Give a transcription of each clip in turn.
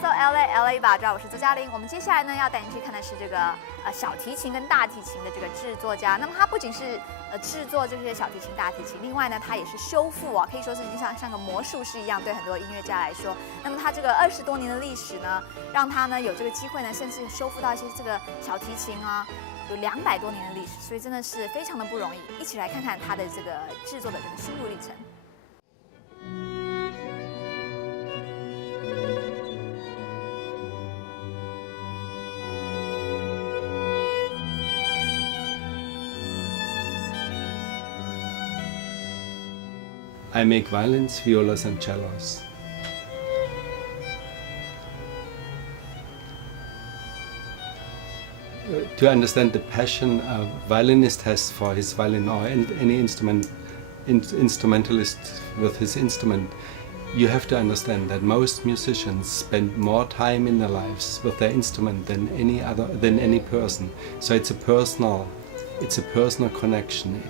搜 LA 一把抓，我是周嘉玲。我们接下来呢要带您去看的是这个小提琴跟大提琴的这个制作家。那么他不仅是制作这些小提琴、大提琴，另外呢他也是修复啊，可以说是已经像个魔术师一样，对很多音乐家来说。那么他这个20多年的历史呢，让他呢有这个机会呢，甚至修复到一些这个小提琴啊，有200多年的历史，所以真的是非常的不容易。一起来看看他的这个制作的这个心路历程。I make violins, violas and cellos. To understand the passion a violinist has for his violin or any instrumentalist with his instrument, you have to understand that most musicians spend more time in their lives with their instrument than any person. So it's a personal connection.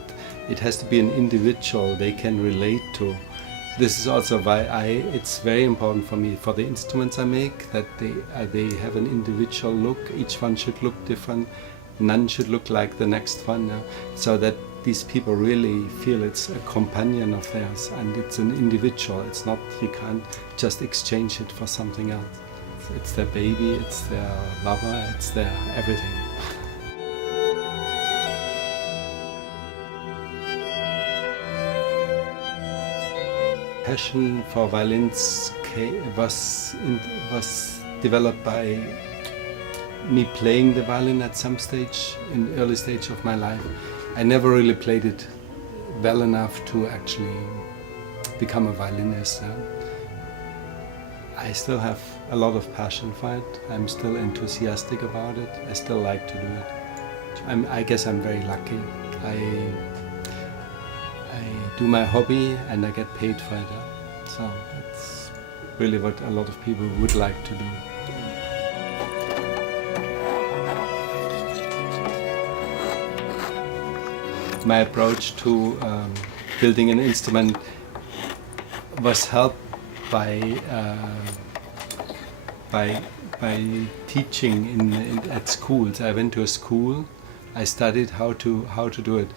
It has to be an individual they can relate to. This is also why it's very important for me, for the instruments I make, that they have an individual look. Each one should look different. None should look like the next one, so that these people really feel it's a companion of theirs and it's an individual. It's not, you can't just exchange it for something else. It's their baby, it's their lover, it's their everything. Passion for violins was developed by me playing the violin at some stage, in early stage of my life. I never really played it well enough to actually become a violinist. I still have a lot of passion for it. I'm still enthusiastic about it. I still like to do it. I guess I'm very lucky. I do my hobby and I get paid for it. So that's really what a lot of people would like to do. My approach to building an instrument was helped by teaching at schools. I went to a school. I studied how to do it.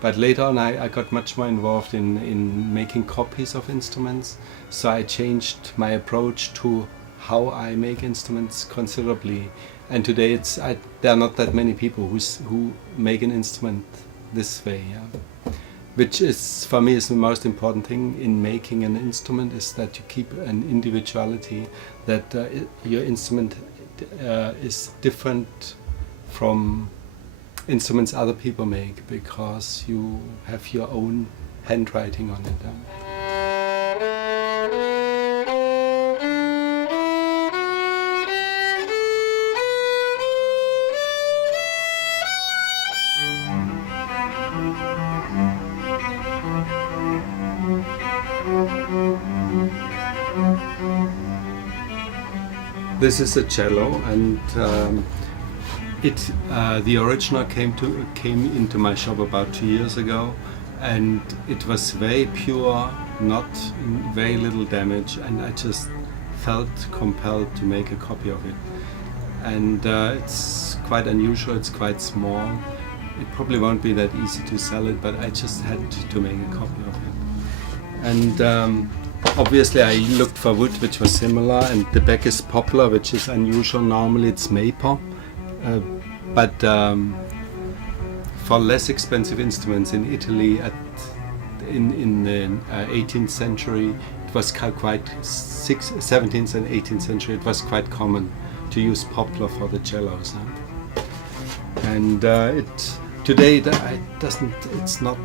But later on I got much more involved in making copies of instruments, so I changed my approach to how I make instruments considerably. And today there are not that many people who make an instrument this way, which is, for me, is the most important thing in making an instrument, is that you keep an individuality, that your instrument is different from instruments other people make, because you have your own handwriting on it. This is a cello, and the original came into my shop about 2 years ago, and it was very pure, not very little damage, and I just felt compelled to make a copy of it. And it's quite unusual, it's quite small. It probably won't be that easy to sell it, but I just had to make a copy of it. And obviously I looked for wood which was similar, and the back is poplar, which is unusual. Normally it's maple. But for less expensive instruments in Italy in the 18th century, it was quite 17th and 18th century, it was quite common to use poplar for the cellos. And today it's not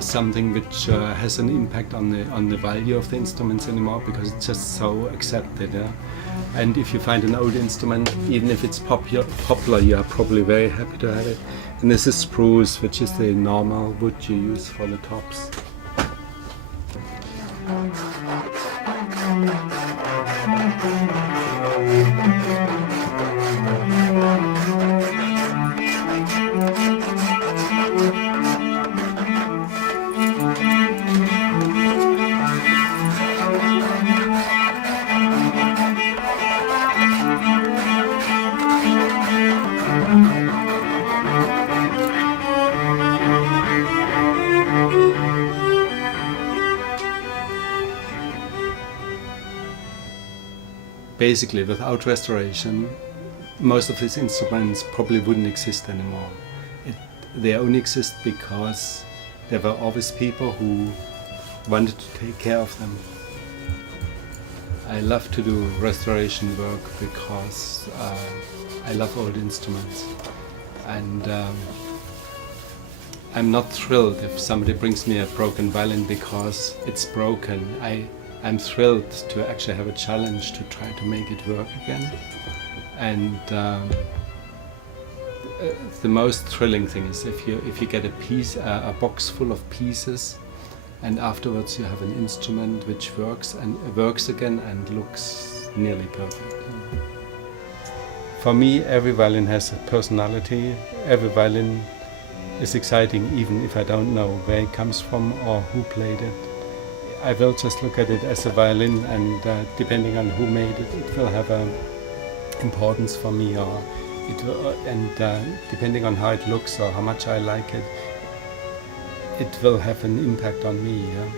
something which has an impact on the value of the instruments anymore, because it's just so accepted. And if you find an old instrument, even if it's poplar, you are probably very happy to have it. And this is spruce, which is the normal wood you use for the tops. basically, without restoration, most of these instruments probably wouldn't exist anymore. They only exist because there were always people who wanted to take care of them. I love to do restoration work because I love old instruments, and I'm not thrilled if somebody brings me a broken violin because it's broken. I'm thrilled to actually have a challenge to try to make it work again. And the most thrilling thing is if you get a box full of pieces, and afterwards you have an instrument which works again and looks nearly perfect. For me, every violin has a personality. Every violin is exciting, even if I don't know where it comes from or who played it. I will just look at it as a violin, and depending on who made it, it will have an importance for me, or it will, depending on how it looks or how much I like it, it will have an impact on me. Yeah?